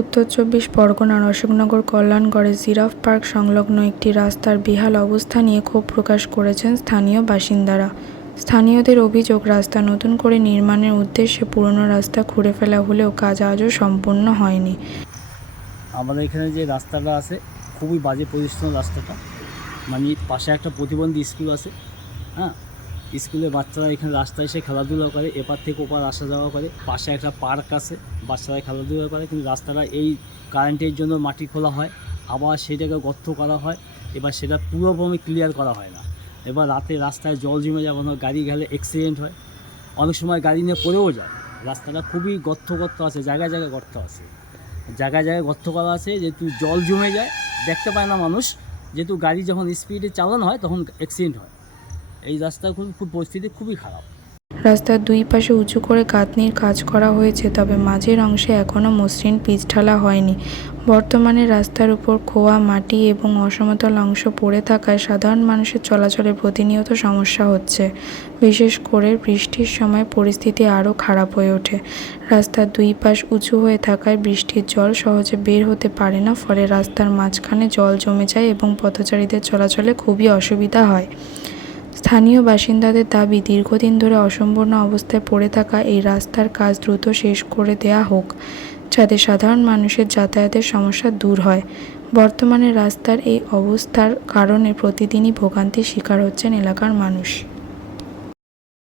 উত্তর ২৪ পরগনার Ashoknagar কল্যাণগড়ে giraffe park সংলগ্ন একটি রাস্তার বেহাল অবস্থা নিয়ে ক্ষোভ প্রকাশ করেছেন স্থানীয় বাসিন্দারা। স্থানীয়দের অভিযোগ, রাস্তা নতুন করে নির্মাণের উদ্দেশ্যে পুরনো রাস্তা খুঁড়ে ফেলা হলেও কাজ আজও সম্পূর্ণ হয়নি। আমাদের এখানে যে রাস্তাটা আছে খুবই বাজে পরিচ্ছন্ন রাস্তাটা, মানে পাশে একটা প্রতিবন্ধী স্কুল আছে। হ্যাঁ, স্কুলে বাচ্চারা এখানে রাস্তায় এসে খেলাধুলা করে, এপার থেকে ওপার আসা যাওয়া করে। পাশে একটা পার্ক আছে, বাচ্চারা খেলাধুলা করে, কিন্তু রাস্তাটা এই কারেন্টের জন্য মাটি খোলা হয়, আবার সেটাকে গর্ত করা হয়, এবার সেটা পুরোপুরি ক্লিয়ার করা হয় না। এবার রাতে রাস্তায় জল জমে যাওয়ার গাড়ি গেলে অ্যাক্সিডেন্ট হয়, অনেক সময় গাড়ি নিয়ে পড়েও যায়। রাস্তাটা খুবই গর্ত আছে, জায়গায় জায়গায় গর্ত আছে, জায়গায় জায়গায় গর্ত করা আছে, যেহেতু জল জমে যায় দেখতে পায় না মানুষ, যেহেতু গাড়ি যখন স্পিডে চালানো হয় তখন অ্যাক্সিডেন্ট হয়। এই রাস্তার খুব পরিস্থিতি খুবই খারাপ। রাস্তার দুই পাশে উঁচু করে গাঁথনির কাজ করা হয়েছে, তবে মাঝের অংশে এখনও মসৃণ পিচ ঢালা হয়নি। বর্তমানে রাস্তার উপর খোয়া মাটি এবং অসমতল অংশ পড়ে থাকায় সাধারণ মানুষের চলাচলে প্রতিনিয়ত সমস্যা হচ্ছে। বিশেষ করে বৃষ্টির সময় পরিস্থিতি আরও খারাপ হয়ে ওঠে। রাস্তার দুই পাশ উঁচু হয়ে থাকায় বৃষ্টির জল সহজে বের হতে পারে না, ফলে রাস্তার মাঝখানে জল জমে যায় এবং পথচারীদের চলাচলে খুবই অসুবিধা হয়। স্থানীয় বাসিন্দাদের দাবি, দীর্ঘদিন ধরে অসম্পূর্ণ অবস্থায় পড়ে থাকা এই রাস্তার কাজ দ্রুত শেষ করে দেয়া হোক, যাতে সাধারণ মানুষের যাতায়াতের সমস্যা দূর হয়। বর্তমানে রাস্তার এই অবস্থার কারণে প্রতিদিনই ভোগান্তির শিকার হচ্ছেন এলাকার মানুষ।